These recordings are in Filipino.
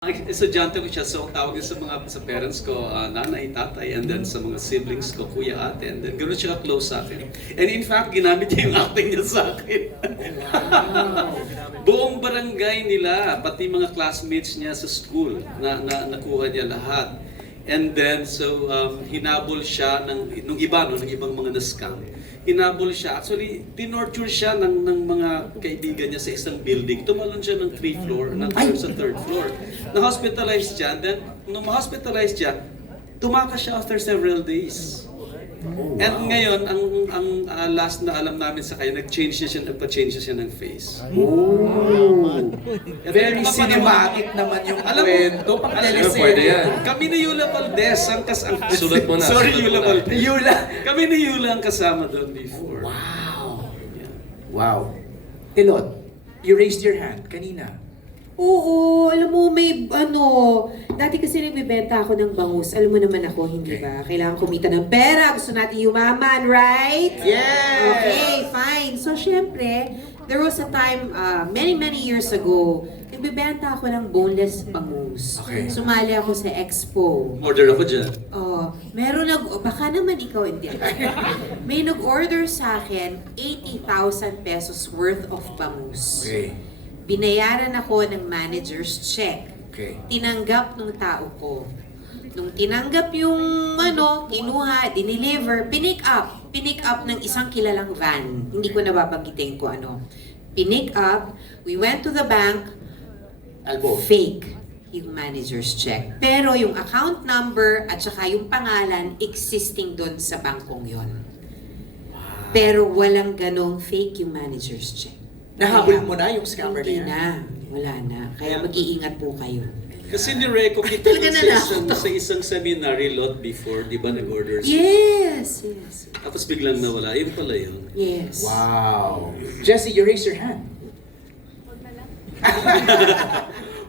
Estudyante ko siya, so tawag niya sa parents ko, nanay, tatay, and then sa mga siblings ko, kuya, ate, and then gano'n siya close sa akin. And in fact, ginamit niya yung acting niya sa akin. Buong barangay nila, pati mga classmates niya sa school, nakuha niya lahat. And then, so, hinabol siya ng ibang mga na-scam. Hinabol siya. Actually, tinorture siya ng mga kaibigan niya sa isang building. Tumalon siya ng 3rd floor, sa 3rd floor. Na-hospitalized siya. And then, nung ma-hospitalized siya, tumakas siya after several days. And ngayon, ang last na alam namin sa kanya, nagpa-change siya ng face. Very cinematic naman yung Alam mo, kwento. Pang teleserye. Kami ni Yula Valdez ang kasama. Sulat mo na. Sorry, sulat Yula mo na. Valdez. Yula. Kami ni Yula ang kasama doon before. Wow. Wow. Tilot, you raised your hand kanina. Oo, alam mo, may dati kasi nagbibenta ako ng bangus. Alam mo naman ako, hindi ba? Kailangan kumita ng pera. Gusto natin yumaman, right? Yes! Okay, fine. So, syempre, there was a time, many years ago, nagbibenta ako ng boneless bangus. Okay. Sumali ako sa expo. Order ako dyan. Baka naman ikaw hindi. May nag-order sa akin 80,000 pesos worth of bangus. Okay. Binayaran ako ng manager's check. Okay. Tinanggap ng tao ko. Nung tinanggap yung kinuha, dineliver, pinick up ng isang kilalang van. Hindi ko nababanggitin ko ano. Pinick up, we went to the bank, fake yung manager's check. Pero yung account number at saka yung pangalan existing doon sa bangkong yon. Pero walang ganong fake yung manager's check. Nahabol mo na yung scammer na Hindi yan? na. Wala na. Kaya mag-iingat po kayo. Kasi ni-reco kita Talaga sa isang seminary lot before, di ba nag-order siya? Yes. Tapos biglang nawala. Yun pala yun. Yes. Wow. Jessie, you raised your hand.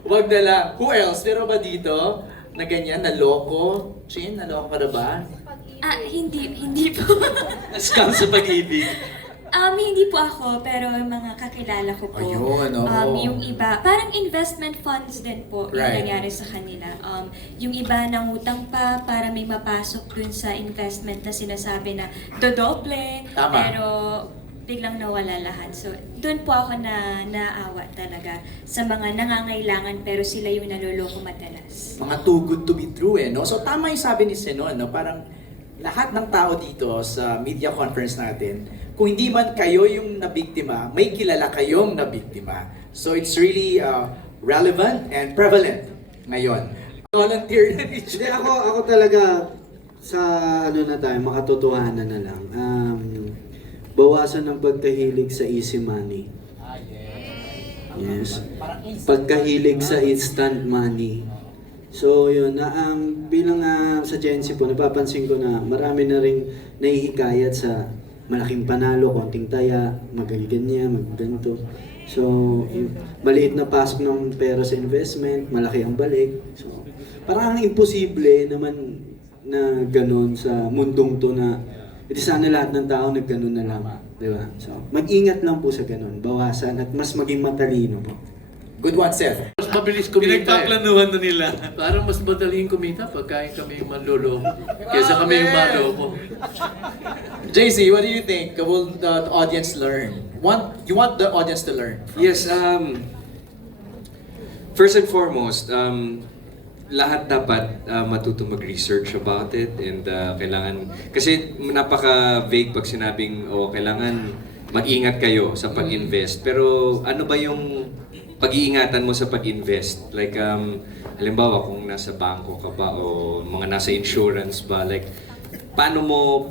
Wag na lang. Who else? Pero ba dito na ganyan, naloko? Chin, naloko ka na ba? Hindi po. Scam sa pag-ibig. Hindi po ako, pero mga kakilala ko po. Ayun, oo. Yung iba, parang investment funds din po yung Right. nangyari sa kanila. Yung iba nangutang pa para may mapasok dun sa investment na sinasabi na dodoble, Tama. pero biglang nawala lahat. So, doon po ako naawa talaga sa mga nangangailangan pero sila yung naloloko madalas. Mga too good to be true no? So tama yung sabi ni Senon, no? Parang lahat ng tao dito sa media conference natin, kung hindi man kayo yung nabiktima, may kilala kayong nabiktima. So it's really relevant and prevalent ngayon. Volunteer na ni Hindi, ako talaga sa na tayo, makatotohanan na lang. Bawasan ng pagkahilig sa easy money. Yes. Pagkahilig sa instant money. So yun, bilang sa agency po, napapansin ko na marami na rin nahihikayat sa malaking panalo, konting taya, magaganyan, magganto. So, maliit na pasok ng pera sa investment, malaki ang balik. So, parang imposible naman na ganun sa mundong to na sana lahat ng tao nagganon na lang. Di ba? So, mag-ingat lang po sa ganun, bawasan at mas maging matalino po. Good one, Seth. Mas mabilis kumita Pinagpaplanuhan na nila. Parang mas madaling kumita pagkain kami yung manloloko kaysa kami yung maloko. JC, what do you think? Will the audience learn? You want the audience to learn? Yes, first and foremost, lahat dapat matuto mag-research about it and kailangan, kasi napaka-vague pag sinabing, kailangan mag-ingat kayo sa pag-invest. Pero ano ba yung pag-iingatan mo sa pag-invest? Like, halimbawa kung nasa bangko ka ba o mga nasa insurance ba, like, paano mo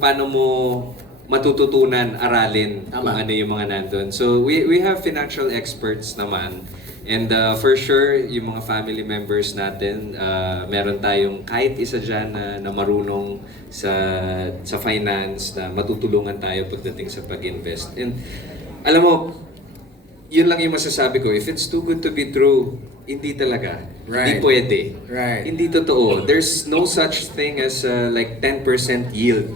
matututunan, aralin kung Tama. ano yung mga nandun. So, we have financial experts naman. And for sure, yung mga family members natin, meron tayong kahit isa dyan na marunong sa finance, na matutulungan tayo pagdating sa pag-invest. And alam mo, yun lang yung masasabi ko. If it's too good to be true, hindi talaga. Hindi Right. pwede. Right. Hindi totoo. There's no such thing as like 10% yield.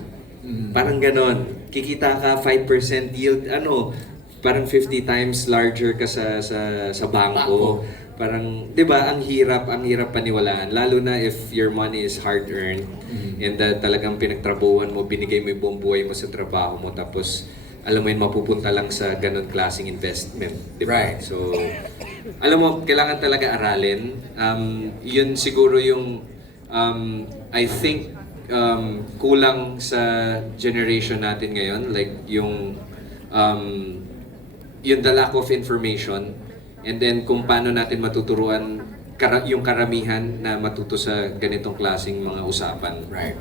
Parang ganon. Kikita ka 5% yield. Parang 50 times larger ka sa bangko. parang, di ba, ang hirap paniwalaan. Lalo na if your money is hard-earned and talagang pinagtrabuhan mo, binigay mo yung buong buhay mo sa trabaho mo, tapos alam mo yun, mapupunta lang sa ganun klaseng investment. Di ba? Right. So, alam mo, kailangan talaga aralin. Yun siguro yung, I think, kulang sa generation natin ngayon. Like, yung the lack of information. And then, kung paano natin matuturuan yung karamihan na matuto sa ganitong klaseng mga usapan. Right.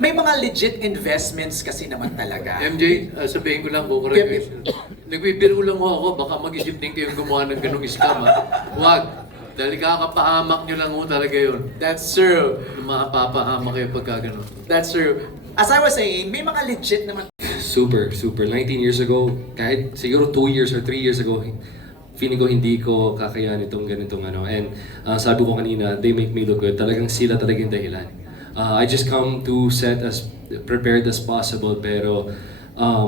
May mga legit investments kasi naman talaga. MJ, sabihin ko lang, correction. Nagbibiro lang ho ako, baka mag-isip din kayong gumawa ng ganong scam. Huwag. Dahil kakapahamak nyo lang ho talaga yun. That's true. Mapapahamak kayo pagka gano'n. That's true. As I was saying, may mga legit naman. Super. 19 years ago, kahit siguro 2 years or 3 years ago, feeling ko hindi ko kakayanin itong ganitong ano. And sabi ko kanina, they make me look good. Talagang sila talaga yung dahilan. I just come to set as prepared as possible, pero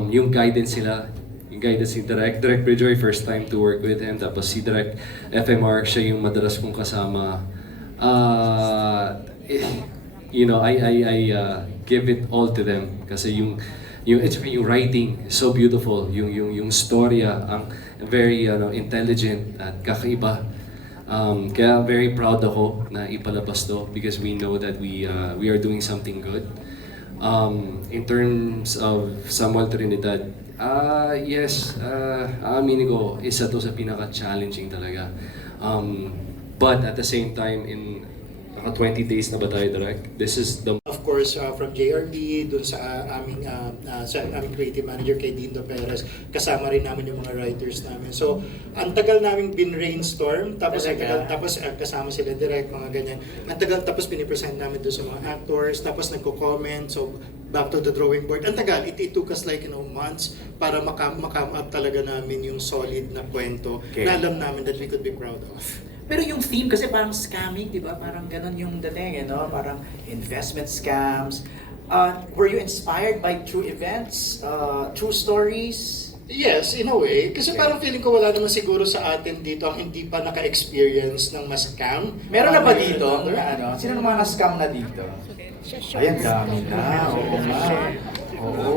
yung guidance nila, yung guidance ni Direct Bridjoy, first time to work with him, tapos si Direct FMR, siya yung madalas kong kasama. You know, I give it all to them kasi yung writing so beautiful, yung storya ang very intelligent at kakaiba. Kaya very proud ako na ipalabas to because we know that we are doing something good. In terms of Samuel Trinidad, yes, aaminin ko, isa to sa pinaka-challenging talaga. But at the same time, in 20 days na ba tayo, Direct? This is the Of course, from JRB, dun sa aming creative manager kay Dindo Perez, kasama rin namin yung mga writers namin. So, ang tagal namin bin-brainstorm, tapos kasama sila direct, mga ganyan. Ang tagal, tapos pinipresent namin doon sa mga actors, tapos nagko-comment, so back to the drawing board. Ang tagal, it took us like months para makam up talaga namin yung solid na kwento na alam namin that we could be proud of. Pero yung theme kasi parang scamming, di ba? Parang ganun yung dating, Parang investment scams. Were you inspired by true events, true stories? Yes, in a way. Kasi Okay. parang feeling ko wala naman siguro sa atin dito ang hindi pa naka-experience ng ma-scam. Meron na ba dito? Sino naman na-scam na dito? Ayan, dami na. Oo nga. Oo.